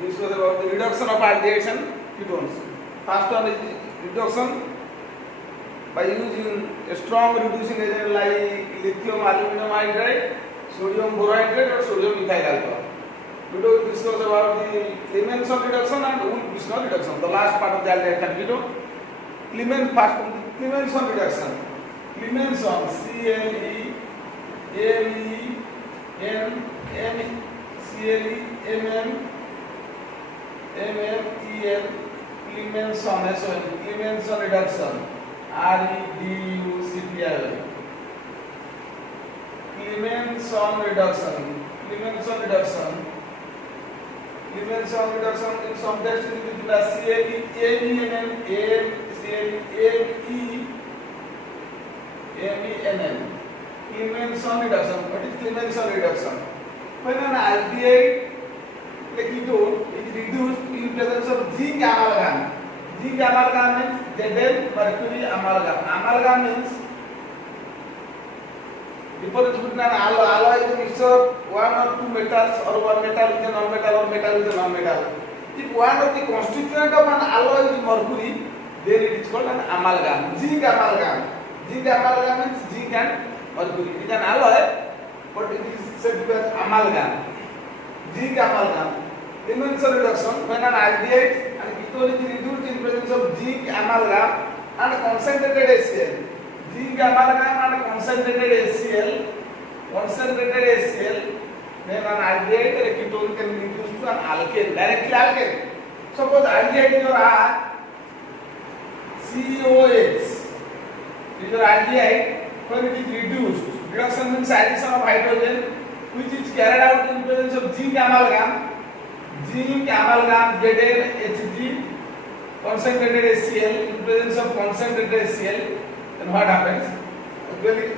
This was about the reduction of aldehydes and ketones. First one is reduction by using a strong reducing agent like lithium aluminum hydride, sodium borohydride or sodium methyl alcohol. We will discuss about the Clemmenson reduction and Wolff-Bismuth reduction. The last part of the aldehyde category. Clemmenson reduction. Clemmenson, C-L-E-M-E-N-C-L-E-M-M-E-N, Clemmenson reduction. R-E-D-U-C-T-I-O. Clemmenson reduction. Clemmenson reduction in some text is written as C-L-E-M-E-N-N. Clemmenson reduction. What is Clemmenson reduction? When an aldehyde like ketone is reduced in presence of zinc amalgam. Zinc amalgam means Zn mercury amalgam. Amalgam means difference between an alloy is a mixture of one or two metals or one metal with a non-metal or metal with a non-metal. If one of the constituent of an alloy is mercury, then it is called an amalgam. Zinc amalgam. Zinc amalgam means zinc and mercury. It is an alloy, but it is said to be an amalgam. Zinc amalgam. Clemmenson reduction when an aldehyde and ketone is reduced in presence of zinc amalgam and concentrated HCl. Zinc amalgam and concentrated HCl, then an aldehyde or a ketone can be reduced to an alkane, directly alkane. Suppose aldehyde is your R, COH. This is your aldehyde when it is reduced. Reduction means addition of hydrogen, which is carried out in presence of zinc amalgam. Zinc amalgam ZnHG, concentrated HCl in presence of concentrated HCl. Then what happens? Actually,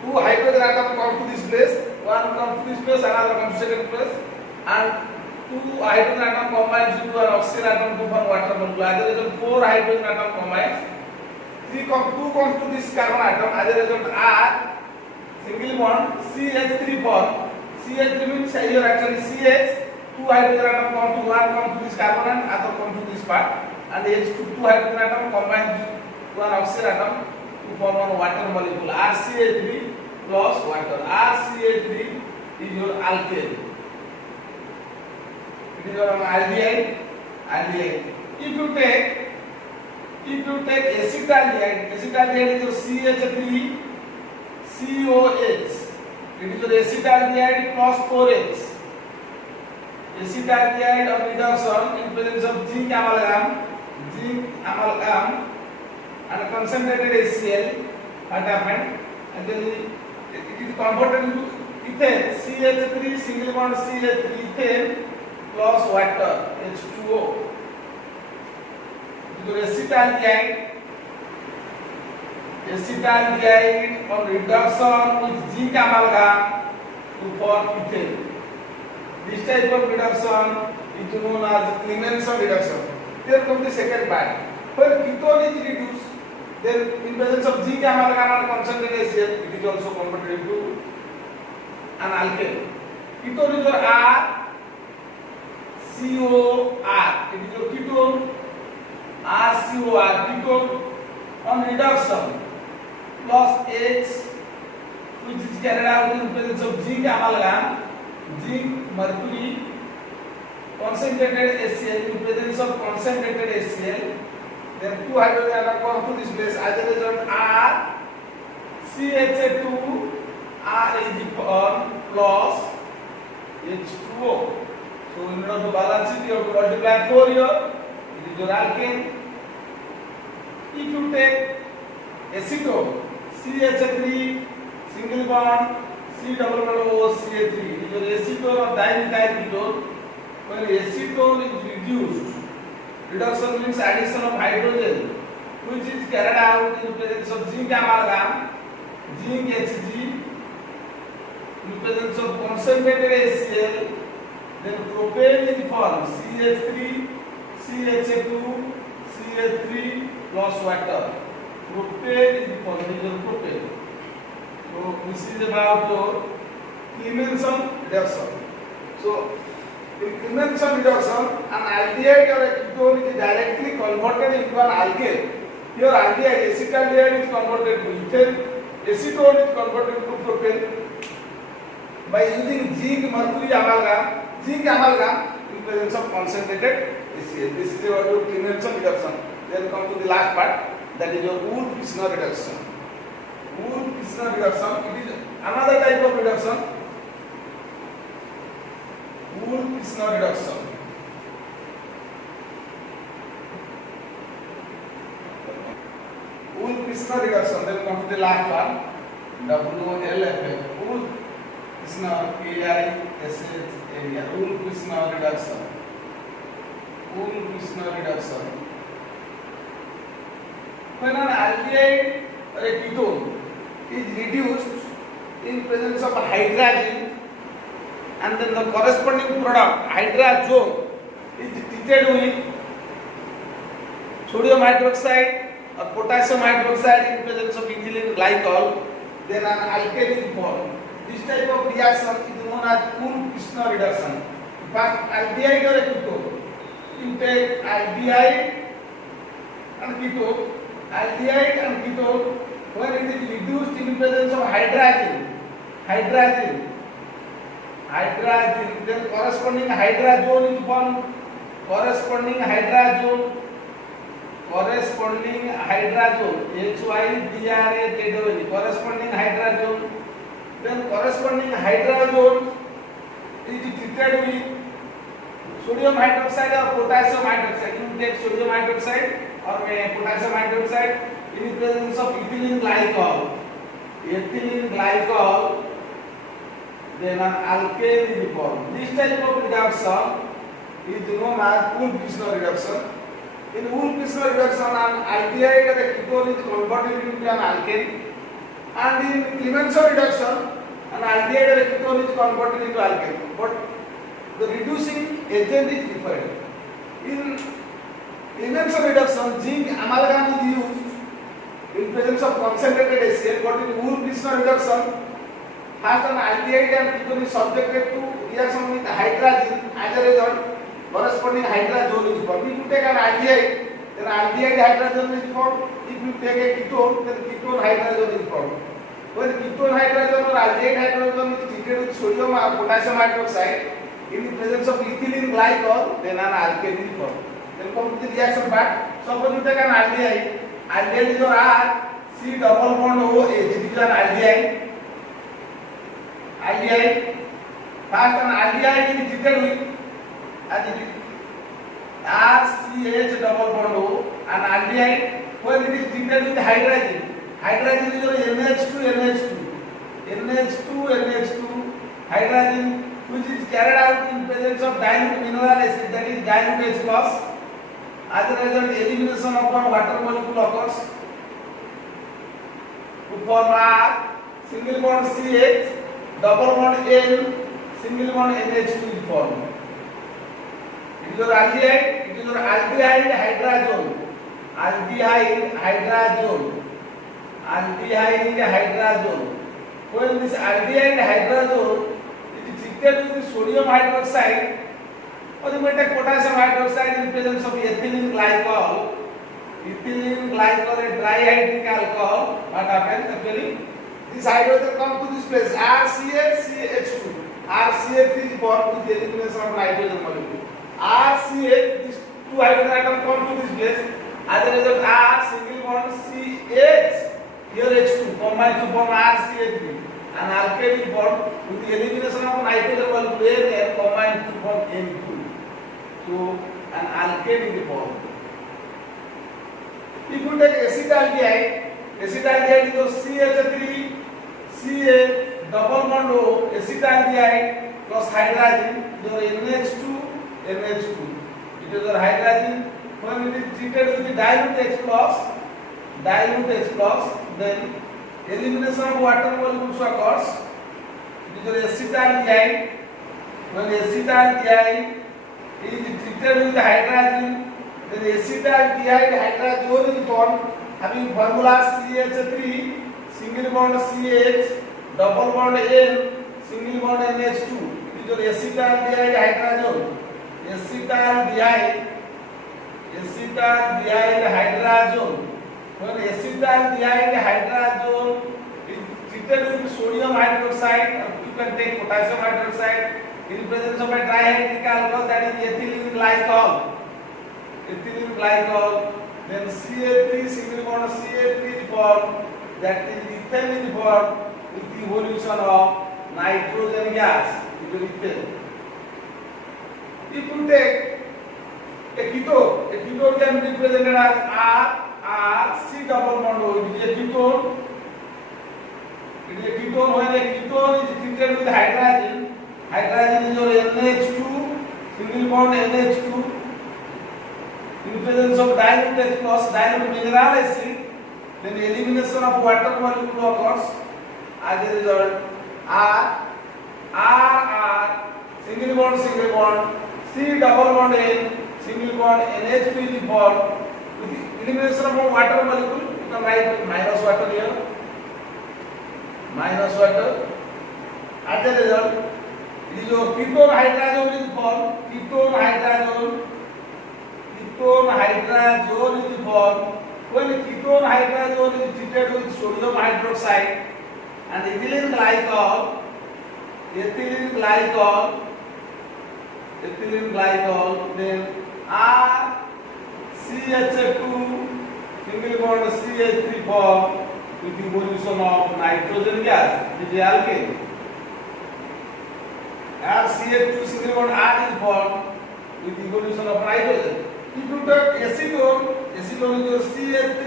two hydrogen atoms come to this place, one comes to this place, another comes to second place, and two hydrogen atoms combines into an oxygen atom to form water molecule. As a result, four hydrogen atoms combines. Two comes to this carbon atom. As a result, R single bond CH3 form. CH3 means here actually CH. Two hydrogen atoms come to this carbon and other come to this part, and H2 two hydrogen atoms combine to an oxygen atom to form one water molecule. RCH3 plus water. RCH3 is your alkane. It is your aldehyde. If you take acetaldehyde is your CH3 COH. It is your acetaldehyde plus 4H. Acetaldehyde of reduction in presence of zinc amalgam and concentrated HCl. What happened? Actually, it is converted into ethane. CH3 single bond CH3 ethane plus water H2O. It is acetaldehyde on reduction with zinc amalgam to form ethane. This type of reduction is known as Clemmenson reduction. Here comes the second part. When ketone is reduced, then in presence of zinc amalgam and concentrated HCl, it is also converted into an alkane. Ketone is your R, COR. It is your ketone, RCOR, ketone on reduction plus H, which is carried out in presence of zinc amalgam, zinc, mercury, concentrated HCl in presence of concentrated HCl. Then two hydrogen atoms come to this place. As a result, R CH2 R is equal plus H2O. So in order to balance it, you have to multiply 4 here. It is your alkane. If you take acetone, CH3 single bond C double bond OCH3, it is your acetone or dimethyl ketone. When acetone is reduced, reduction means addition of hydrogen, which is carried out in presence of zinc amalgam, zinc Hg, in presence of concentrated HCl. Then propane is formed CH3, CH2, CH3 plus water. Propane is formed. This is propane. So this is about Clemmenson reduction. So In conventional reduction, an aldehyde or a ketone is directly converted into an alkane. Here aldehyde, acetaldehyde is converted to ethane, acetone is converted to propane by using zinc mercury amalgam in presence of concentrated ACl. This is your conventional reduction. Then come to the last part, that is your Uhl-Kishner reduction. Uhl-Kishner reduction, it is another type of reduction. Uhl-Kishner reduction. Uhl-Kishner reduction. Then come to the last one. WLFF. Uhl-Kishner KISH area. Uhl-Kishner reduction. Uhl-Kishner reduction. When an aldehyde or a ketone is reduced in presence of hydrazine, and then the corresponding product hydrazone is treated with sodium hydroxide or potassium hydroxide in presence of ethylene glycol, then an alkane is formed. This type of reaction is known as Uhl-Kishner reduction. But aldehyde or a ketone, you take aldehyde and ketone, when it is reduced in presence of hydrazine, then corresponding hydrazone is formed. Corresponding hydrazone, HYDRAZONE, corresponding hydrazone. Then corresponding hydrazone is treated with sodium hydroxide or potassium hydroxide. You take sodium hydroxide or potassium hydroxide in presence of ethylene glycol, then an alkane is formed. This type of reduction is known as Uhl-Kishner reduction. In Uhl-Kishner reduction, an aldehyde or a ketone is converted into an alkane, and in Clemenceau reduction, an aldehyde or a ketone is converted into alkane. But the reducing agent is different. In Clemenceau reduction, zinc amalgam is used in presence of concentrated HCl, but in Uhl-Kishner reduction, first an aldehyde and ketone is subjected to reaction with hydrazine. As a result, corresponding hydrazone is formed. If you take an aldehyde, then aldehyde hydrazone is formed. If you take a ketone, then ketone hydrazone is formed. When ketone hydrazone or aldehyde hydrazone is treated with sodium or potassium hydroxide in the presence of ethylene glycol, then an alkane is formed. Then come to the reaction part. Suppose you take an aldehyde is your R, C double bond OH, this is an aldehyde. First an aldehyde is treated with RCH double bond O, an aldehyde, when it is treated with hydrazine. Hydrazine is your NH2, hydrazine, which is carried out in presence of dilute mineral acid, that is dilute H plus. As a result, elimination of one water molecule occurs to form R, single bond CH, double bond N, single bond NH2 is formed. It is your aldehyde, hydrazone. When this aldehyde hydrazone is treated with sodium hydroxide, or you may take potassium hydroxide in presence of ethylene glycol, a dihydric alcohol, what happens actually? This hydrogen comes to this place, RCH, RCH is formed with elimination of nitrogen molecule. RCH, these two hydrogen atoms come to this place. As a result, R single bond CH, here H2 combines to form RCH3. An alkane is formed with the elimination of nitrogen molecule and combines to form N2. So an alkane is formed. If you take acetaldehyde is your CH3, CH double bond O, acetaldehyde plus hydrazine, your NH2. It is your hydrazine. When it is treated with the dilute H plus, then elimination of water molecules occurs. It is your acetaldehyde. When acetaldehyde is treated with the hydrazine, then acetaldehyde hydrazone is formed, having formula CH3, single bond CH, double bond N, single bond NH2. is your acetaldehyde hydrazone. Acetaldehyde hydrazone. When acetaldehyde hydrazone is treated with sodium hydroxide, you can take potassium hydroxide in presence of a dihydric alcohol, that is ethylene glycol. Ethylene glycol. Then Ca3 single bond Ca3 is formed, that is ethane is formed with the evolution of nitrogen gas. It is ethane. If you take a ketone can be represented as R, C double bond O. It is a ketone. It is a ketone. When a ketone is treated with hydrogen, hydrogen is your NH2, single bond NH2. In presence of dilute H plus dilute mineral acid, then elimination of water molecule occurs. As a result, R, single bond, C double bond N, single bond NH2 is formed. With the elimination of water molecule, you can write minus water here. Minus water. As a result, it is your ketone hydrazone is formed. Ketone hydrazone is formed. When ketone hydrazone is treated with sodium hydroxide and ethylene glycol, then RCH2 single bond CH3 formed with the evolution of nitrogen gas, which is alkane. RCH2 single bond R is formed with the evolution of nitrogen. If you take acetone is your CH3,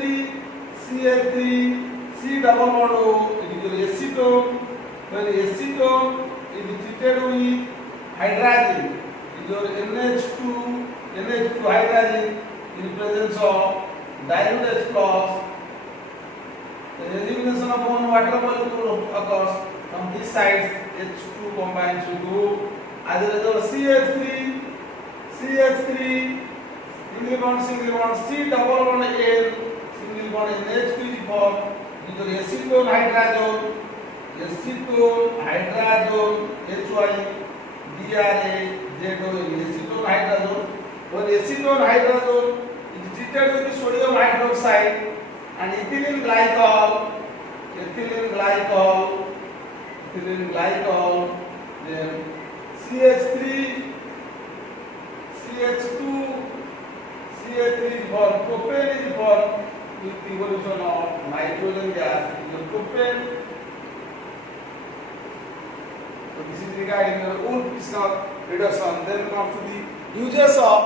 C double bond O, it is your acetone. When acetone is treated with hydrogen, it is your NH2 hydrogen in presence of dilute H plus. The elimination of one water molecule occurs from this side. H2 combines with O. As a result, CH3 single bond C double bond N, single bond NH2 is formed with your acetone hydrazone HY DRA ZOE. Acetone hydrazone. When acetone hydrazone is treated with sodium hydroxide and ethylene glycol, then CH2 CH3 is formed, propane is formed with the evolution of nitrogen gas. The propane. So this is regarding the old Piston reduction. Then comes to the uses of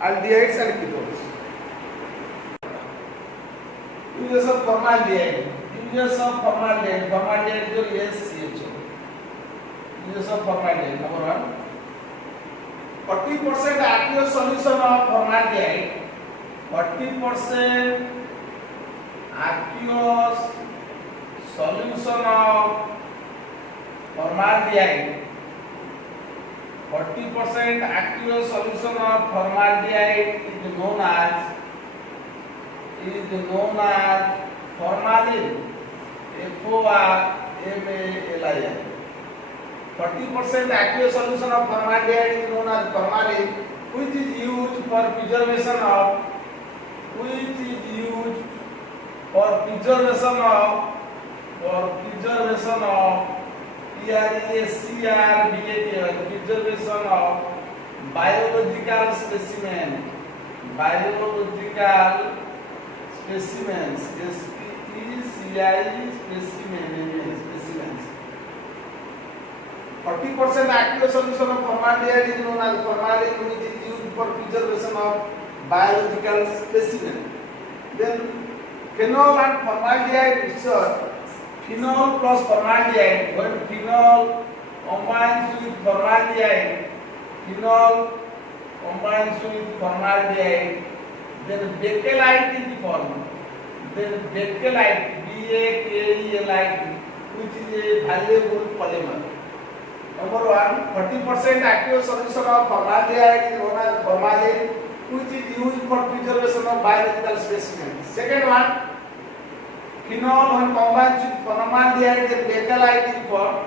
aldehydes and ketones. Uses of formaldehyde. Formaldehyde is your SCHO. Uses of formaldehyde. Number 1. 40% aqueous solution of formaldehyde. 40% aqueous solution of formaldehyde. 40% aqueous solution of formaldehyde is known as formalin. FORMALIN. 40% aqueous solution of formaldehyde is known as formalin, which is used for preservation of preservation of biological specimens. specimens. 40% aqueous solution of formaldehyde is known as formalin, which is used for preservation of biological specimens. Then phenol and formaldehyde mixture. Phenol plus formaldehyde. When phenol combines with formaldehyde, then bakelite is formed. Then bakelite, BAKELITE, which is a valuable polymer. Number 1, 40% active solution of formaldehyde is known as formalin, which is used for preservation of biological specimens. Second one, phenol when combined with formaldehyde, then bakelite is formed.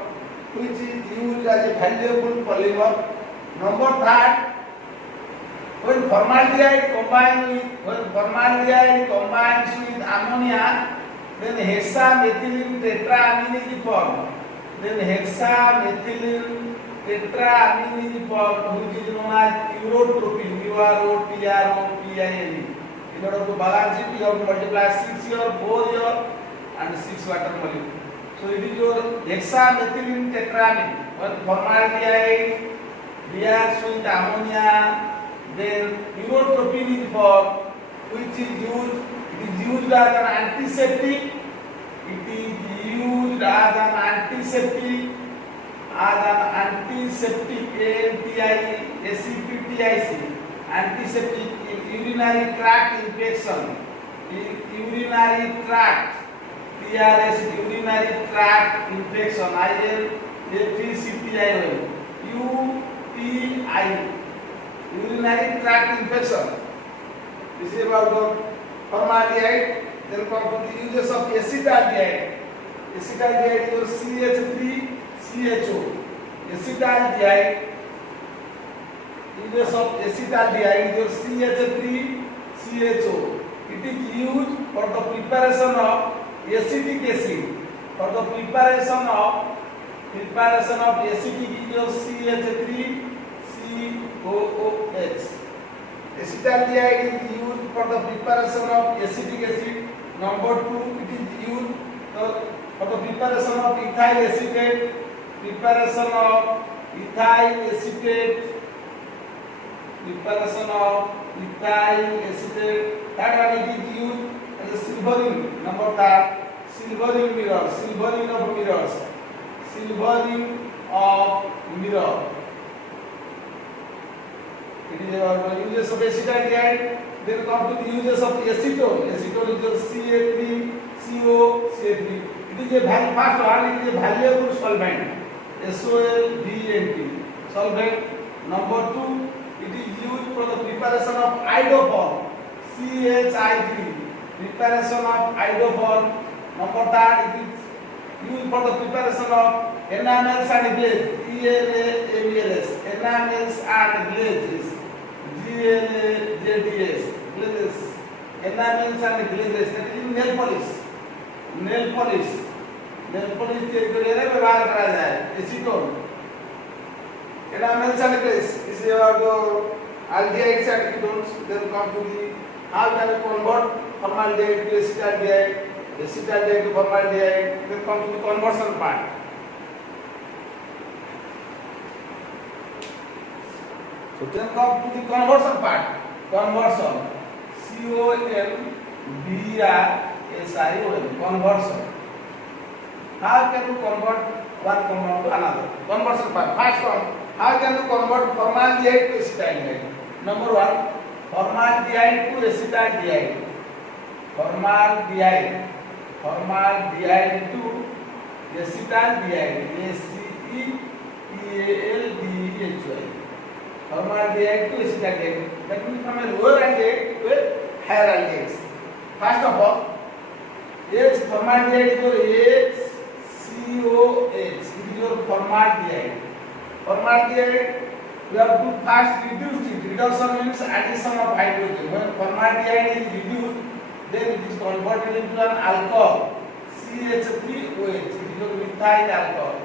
which is used as a valuable polymer. Number third, when formaldehyde combines with ammonia, then hexamethylene tetraamine is formed. Then hexamethylene tetraamine is formed, which is known as urotropine. UROTROPINE. In order to balance it, you have to multiply 6 here, 4 here, and 6 water molecule. So it is your hexamethylene tetraamine. When formaldehyde reacts with ammonia, then urotropine is formed, which is used. It is used as an antiseptic. It is used as an antiseptic. Antiseptic in urinary tract infection. In urinary tract, TRS, urinary tract infection. UTI, urinary tract infection. This is about the formaldehyde. Then come to the uses of acetaldehyde. Acetaldehyde is CH3CHO. Acetaldehyde, uses of acetaldehyde is CH3CHO. It is used for the preparation of acetic acid. For the preparation of acetic is CH3COOH. Acetaldehyde is used for the preparation of acetic acid. Number 2, it is used for the preparation of ethyl acetate. Preparation of ethyl acetate. That one it is used as a silvering. Number 3, silvering mirror. Silvering of mirrors. Silvering of mirror. It is our uses of acetaldehyde. Then come to the uses of acetone. Acetone is CA3CO3. It is a first one. It is a valuable solvent. SOLVent solvent. Number 2, it is used for the preparation of iodophone. CHI3, preparation of iodophone. Number 3, it is used for the preparation of enamels and glaze. ENAMALS, enamels and glazes. GLAZES, glazes. Enamels and glazes. That is nail polish. Nail polish तैयारी करिए व्यवहार करा जाए acetone enamels and glaze. This is about the aldehydes and ketones. Then come to the how can we convert formaldehyde to acetaldehyde, acetaldehyde to formaldehyde. Then come to the conversion part. So then come to the conversion part. Conversion. CONVERSION. Conversion. How can you convert one compound to another? Conversion part. First one, how can you convert formaldehyde to acetaldehyde? Number 1, formaldehyde to acetaldehyde. Formaldehyde to acetaldehyde. ACETALDEHY. Formaldehyde to acetaldehyde. That means from a lower aldehyde to a higher aldehyde. First of all, H formaldehyde is HCOH. It is your formaldehyde. Formaldehyde, we have to first reduce it. Reduction means addition of hydrogen. When formaldehyde is reduced, then it is converted into an alcohol. CH3OH. It is your methyl alcohol.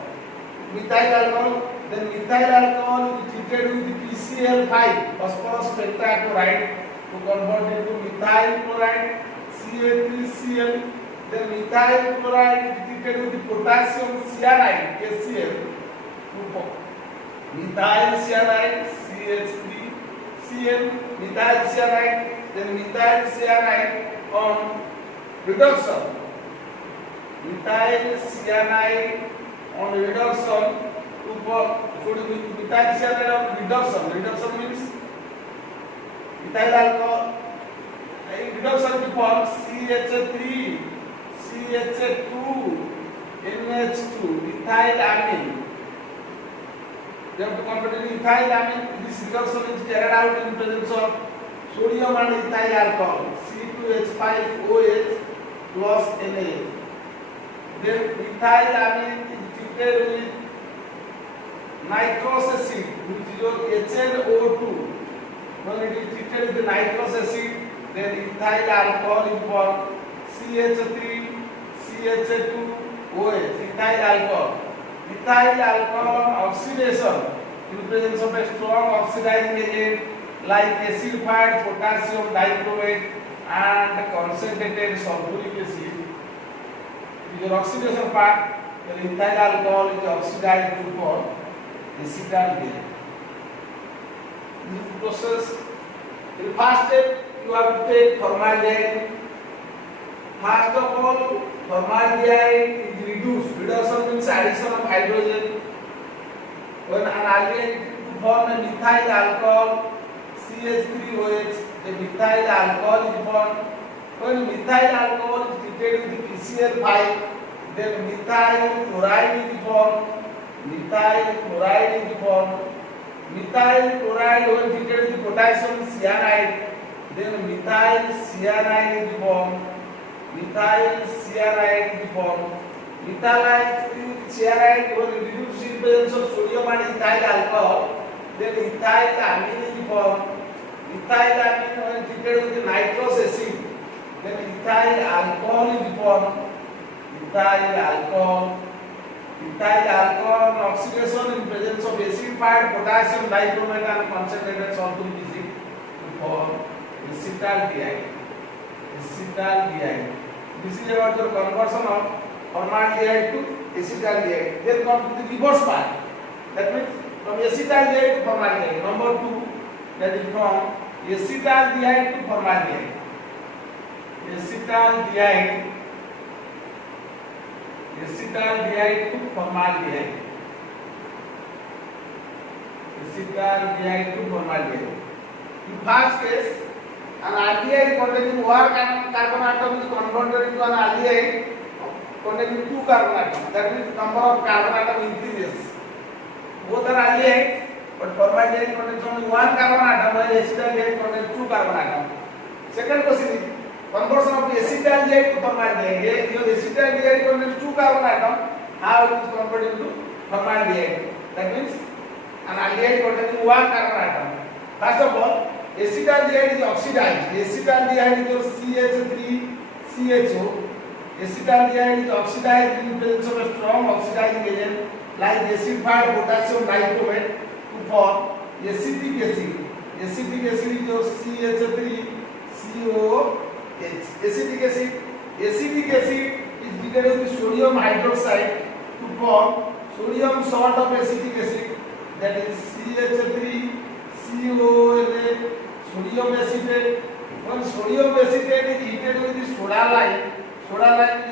Methyl alcohol. Then methyl alcohol is treated with PCl5, phosphorus pentachloride, to convert into methyl chloride, CA3Cl. Then methyl chloride is treated with potassium cyanide, KCl. Methyl cyanide, CH3Cl, methyl cyanide, then methyl cyanide on reduction. Methyl cyanide on reduction methyl cyanide on reduction. Reduction means methyl alcohol. Reduction to form CH3, CH2, NH2, methylamine. We have to convert it into ethylamine. This reduction is carried out in presence of sodium and ethyl alcohol, C2H5OH plus Na. Then methylamine is treated with nitrous acid, which is your HNO2. When it is treated with the nitrous acid, then ethyl alcohol is formed. CH3, CH2OH, ethyl alcohol. Ethyl alcohol oxidation in presence of a strong oxidizing agent like acidified potassium dichromate and concentrated sulfuric acid. It is your oxidation part. The ethyl alcohol is oxidized to form acetaldehyde. This is the process. In the first step, you have to take formaldehyde. First of all, formaldehyde is reduced. Reduction means addition of hydrogen. When an aldehyde form a methyl alcohol, CH3OH, the methyl alcohol is formed. When methyl alcohol is treated with PCl5, then methyl chloride is formed. Methyl chloride is formed. Methyl chloride when treated with potassium cyanide, then methyl cyanide is formed. Methyl cyanide is formed. Methyl cyanide when reduced in presence of sodium and ethyl alcohol, then ethyl amine is formed. Ethyl amine when treated with nitrous acid, then ethyl alcohol is formed. Ethyl alcohol on oxidation in presence of acidified potassium dichromate and concentrated sulfuric acid to form acetaldehyde. Acetaldehyde. This is about the conversion of formaldehyde to acetaldehyde. Then come to the reverse part. That means from acetaldehyde to formaldehyde. Number 2, that is from acetaldehyde to formaldehyde. Acetaldehyde to formaldehyde. Acetaldehyde to formaldehyde. In first case, an aldehyde containing one carbon atom is converted into an aldehyde containing 2 carbon atoms. That means number of carbon atom increases. Both are aldehydes, but formaldehyde contains only 1 carbon atom, while acetaldehyde contains 2 carbon atoms. Second question is conversion of acetaldehyde to formaldehyde. Here acetaldehyde contains 2 carbon atoms. How it is converted into formaldehyde? That means an aldehyde containing 1 carbon atom. First of all, acetaldehyde is oxidized. Acetaldehyde is CH3CHO. Acetaldehyde is oxidized in presence of a strong oxidizing agent like acidified potassium dichromate to form acetic acid. Acetic acid is your CH3COH. Acetic acid is treated with sodium hydroxide to form sodium salt of acetic acid, that is CH3COLA, sodium acetate. When sodium acetate is heated with the soda lime is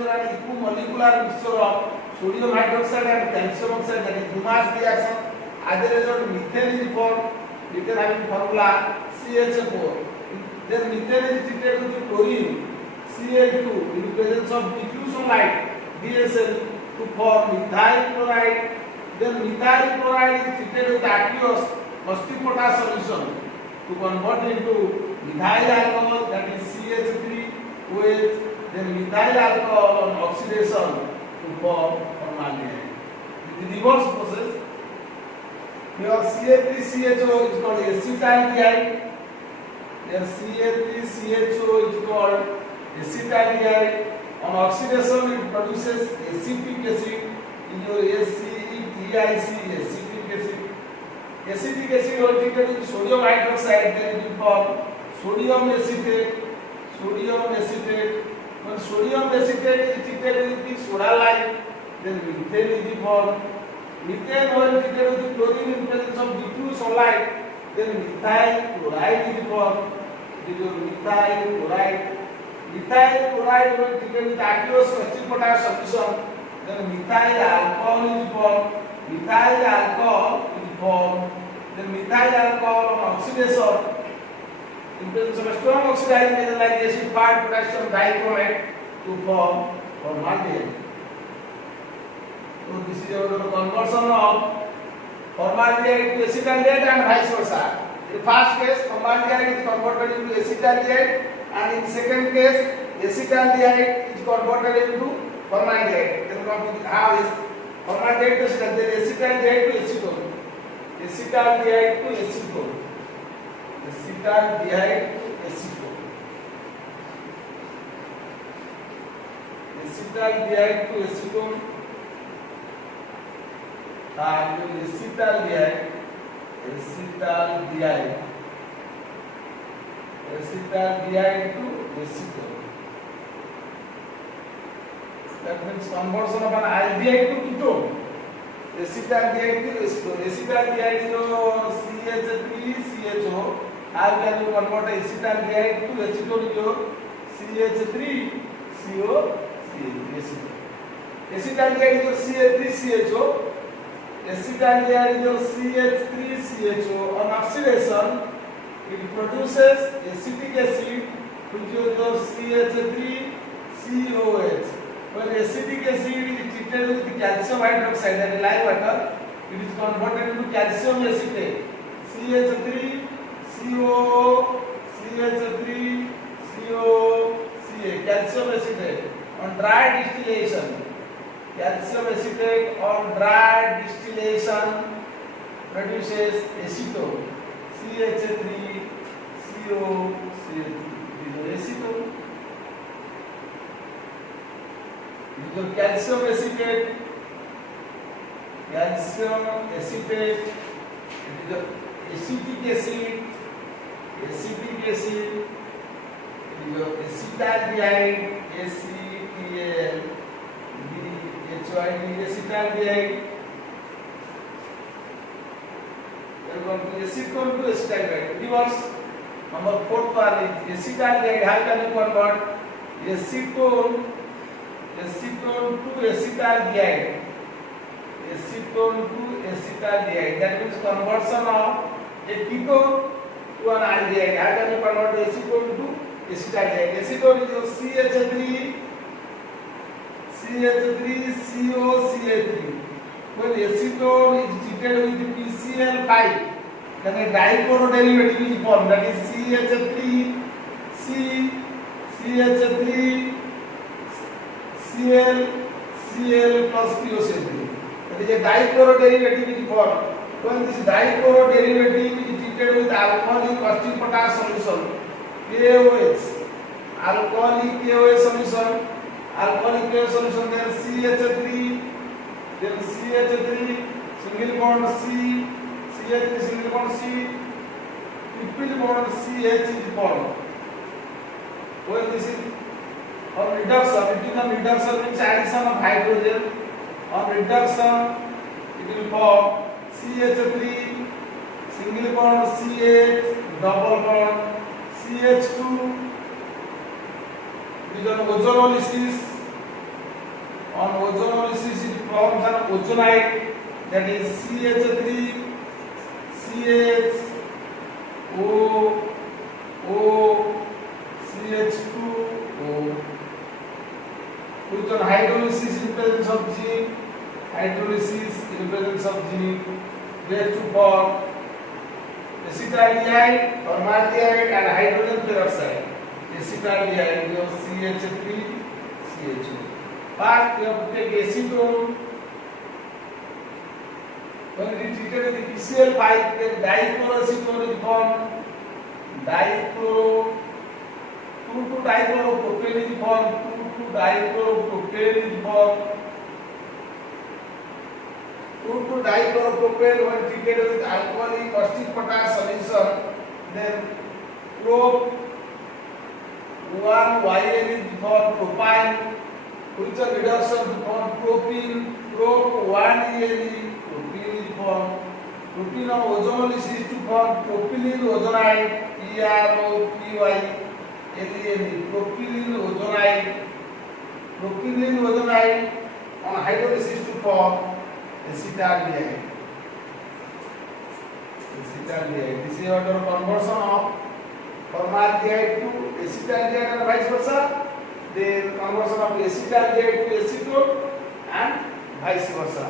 an equimolecular mixture of sodium hydroxide and calcium oxide, that is Dumas reaction. As a result, methane is formed. Methane having formula CH4. Then methane is treated with chlorine Cl2 in presence of diffusion light DSL to form methyl chloride. Then methyl chloride is treated with aqueous caustic potash solution to convert into methyl alcohol, that is CH3OH. Then methyl alcohol on oxidation to form formaldehyde. The reverse process. Here CH3CHO is called acetaldehyde. Then CH3CHO is called acetaldehyde. On oxidation, it produces acetic acid. In your ACETIC, acetic acid. Acetic acid is treated with sodium hydroxide, then it will form sodium acetate. When sodium acetate is treated with the soda lime, then methane is formed. Methane when treated with chlorine in presence of diffuse sunlight, then methyl chloride is formed. This is methyl chloride. Methyl chloride when treated with aqueous caustic potash solution, then methyl alcohol is formed. Then methyl alcohol on oxidation in presence of a strong oxidizing agent like acidified potassium dichromate to form formaldehyde. So this is about the conversion of formaldehyde to acetaldehyde and vice versa. In first case, formaldehyde is converted into acetaldehyde, and in second case, acetaldehyde is converted into formaldehyde. Then come to how is formaldehyde to acetaldehyde to acetone. acetaldehyde to acetone, acetaldehyde to acetone, acetaldehyde to acetone, and acetaldehyde to acetone. That means conversion of an aldehyde to ketone. Acetaldehyde to acetone. Acetaldehyde is CH3CHO. How can you convert acetaldehyde to acetone? CH3CO acetone. Acetaldehyde is CH3CHO. Acetaldehyde is CH3CHO. On oxidation, it produces acetic acid, which is CH3COH. When acetic acid is treated with calcium hydroxide and lime water, it is converted into calcium acetate. CH3COCA, calcium acetate. On dry distillation, calcium acetate on dry distillation produces acetone. CH3COCA, acetone. Your calcium acetate, it is acetic acid, it is your acetaldehyde, acetaldehyde. Acetone to acetaldehyde. Reverse. Number 4th one is acetaldehyde. How can you convert acetone to acetaldehyde? Acetone to acetaldehyde. That means conversion of a ketone to an aldehyde. How can you convert acetone to acetaldehyde? Acetone is CH3COCA3. When acetone is treated with PCl5, then a diporo derivative is formed, that is CH3Cl plus POCl3. That is a diporo derivative is formed. When this diporo derivative is treated with alcoholic caustic potash solution, KOH, alcoholic KOH solution, then CH3 single bond C, CH3 single bond C, triple bond CH is formed. When this is on reduction, it becomes reduction means addition of hydrogen. On reduction, it will form CH3 single bond CH, double bond CH2. It is on ozonolysis. On ozonolysis, it forms an ozonide, that is CH3 CH O CH2O. Which on hydrolysis in presence of zinc, hydrolysis in presence of zinc, leads to form acetaldehyde, formaldehyde, and hydrogen peroxide. Acetaldehyde is CH3CHO. First, we have to take acetone. When it is treated with PCl5, then dichloroacetone is formed. 2,2-dichloropropane is formed. 2,2-dichloropropane is formed. 2,2-dichloropropane when treated with alcoholic caustic potash solution, then prop-1YN is formed. Propyne, which are reduction to form propene. Prop-1EN, propene is formed. Propene on ozonolysis to form propylene ozonide. PROPYLENE, propylene ozonide. Propylene ozonide on hydrolysis to form acetaldehyde. This is order conversion of formaldehyde to acetaldehyde and vice versa. Then conversion of acetaldehyde to acetone and vice versa.